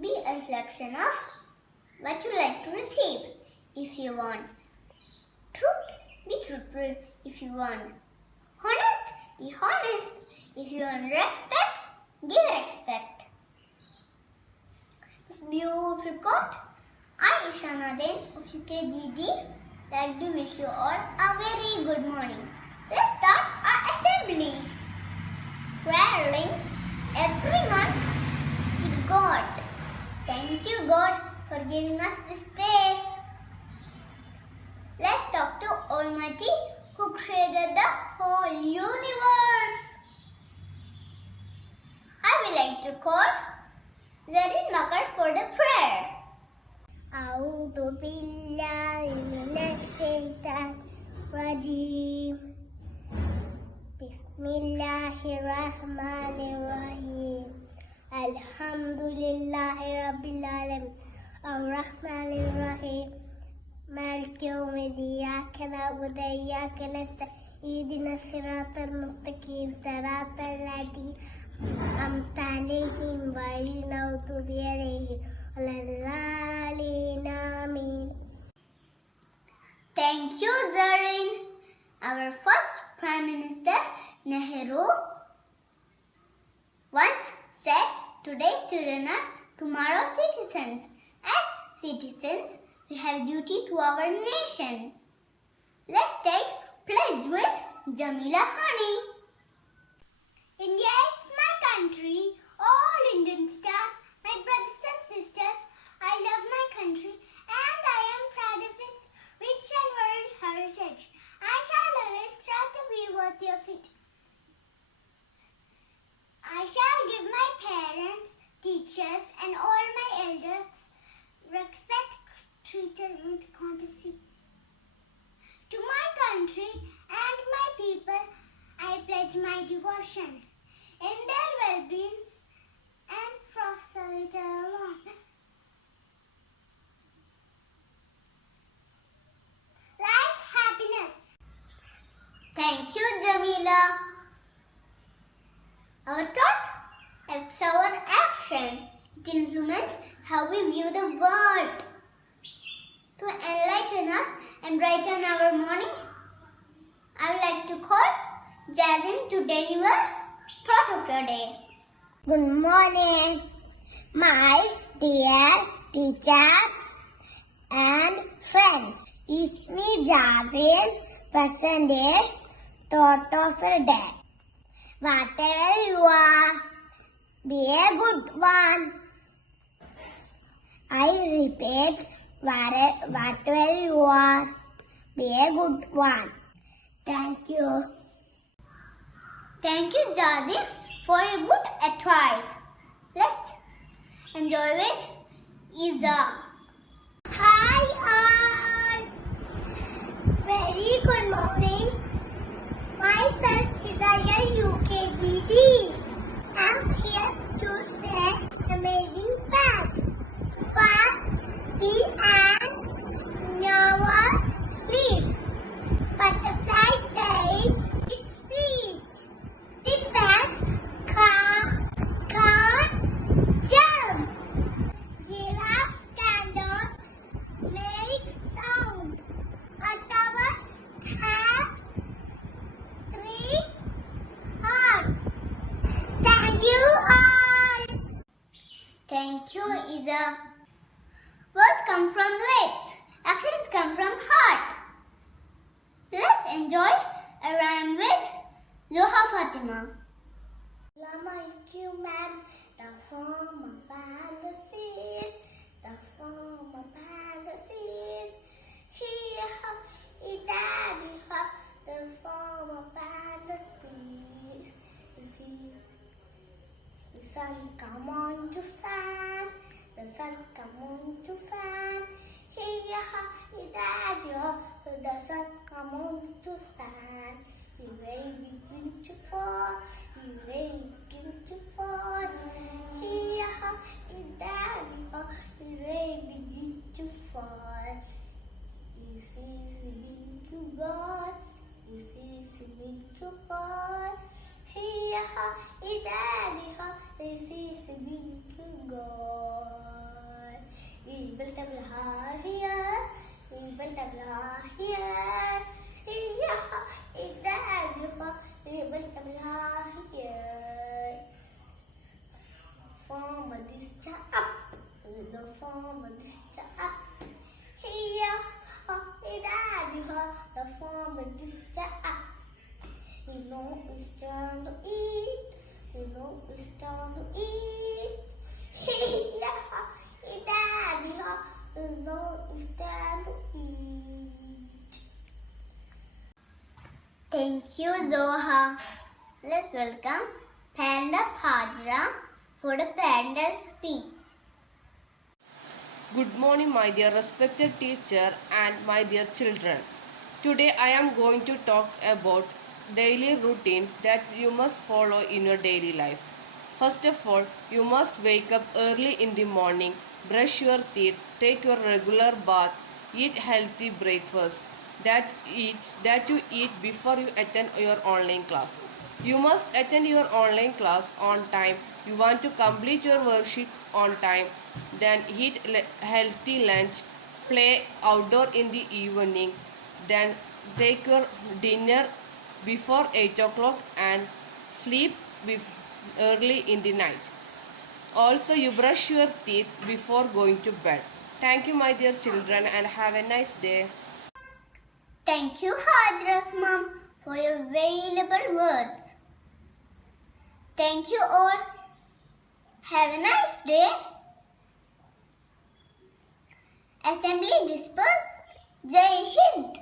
Be a reflection of what you like to receive. If you want truth, be truthful. If you want honest, be honest. If you want respect, give respect. This beautiful quote, I, Ishana Jain of UKG D, like to wish you all a very good morning. Let's start our assembly. Prayer links everyone with God. Thank you, God, for giving us this day. Let's talk to Almighty who created the whole universe. I would like to call Zarin Makar for the prayer. أعوذ بالله من الشيطان الرجيم بسم الله الرحمن الرحيم الحمد لله رب العالمين الرحمن الرحيم مالك يوم الدين إياك نعبد وإياك نستعين اهدنا الصراط المستقيم صراط الذين أنعمت عليهم غير المغضوب عليهم ولا الضالين آمين. Thank you, Zarin. Our first Prime Minister, Nehru, once said, today's children are tomorrow's citizens. As citizens, we have a duty to our nation. Let's take pledge with Jamila Hani. India is my country. All Indian stars, my brothers and sisters, I love my country and I am proud of its rich and varied heritage. I shall always strive to be worthy of it. I shall give my parents, teachers and all my elders respect, treat them with courtesy. To my country and my people, I pledge my devotion in their well-being and prosperity alone. Lies happiness. Thank you, Jamila. Our thought affects our action. It influences how we view the world. To enlighten us and brighten our morning, I would like to call Jasmine to deliver thought of the day. Good morning, my dear teachers and friends. It's me, Jasmine, presenting thought of the day. Whatever you are, be a good one. I repeat, whatever you are, be a good one. Thank you. Thank you, Jasmine, for your good advice. Let's enjoy with Isa. Hi all. Very good morning. Myself is a UKG D. I'm here to say amazing facts. First, the ants never sleeps. Butterfly takes its feet. The bats can't jump. Giraffe cannot make sound. Octopus has 3 hearts. Thank you all. Thank you, Isa. Words come from lips. Actions come from heart. Let's enjoy a rhyme with Zoha Fatima. Like you, man, the form of fantasies, the form of fantasies. Here, daddy, the form of fantasies. The sun come on to sun, the sun come on to sun. Here, daddy, the sun come on to sun. The rain begin to fall, the rain begin to fall. Here, daddy, the rain begin to fall. This is the big God, this is the big God. Here, daddy, this is the goal. We built a blah here. We built a blah here. Yeah, we built a blah here. Form this up. The form this up. Here, the form this up. We know it's time to eat. We know it's time to eat. Yeah, we know it's time to eat. Thank you, Zoha. Let's welcome parent of Hajra for the parental speech. Good morning, my dear respected teacher and my dear children. Today I am going to talk about daily routines that you must follow in your daily life. First of all, you must wake up early in the morning, brush your teeth, take your regular bath, eat healthy breakfast that you eat before you attend your online class. You must attend your online class on time. You want to complete your worksheet on time. Then eat healthy lunch, play outdoor in the evening. Then take your dinner before 8 o'clock and sleep early in the night. Also, you brush your teeth before going to bed. Thank you, my dear children, and have a nice day. Thank you, Hajra's mom, for your valuable words. Thank you all. Have a nice day. Assembly dispersed. Jai Hind.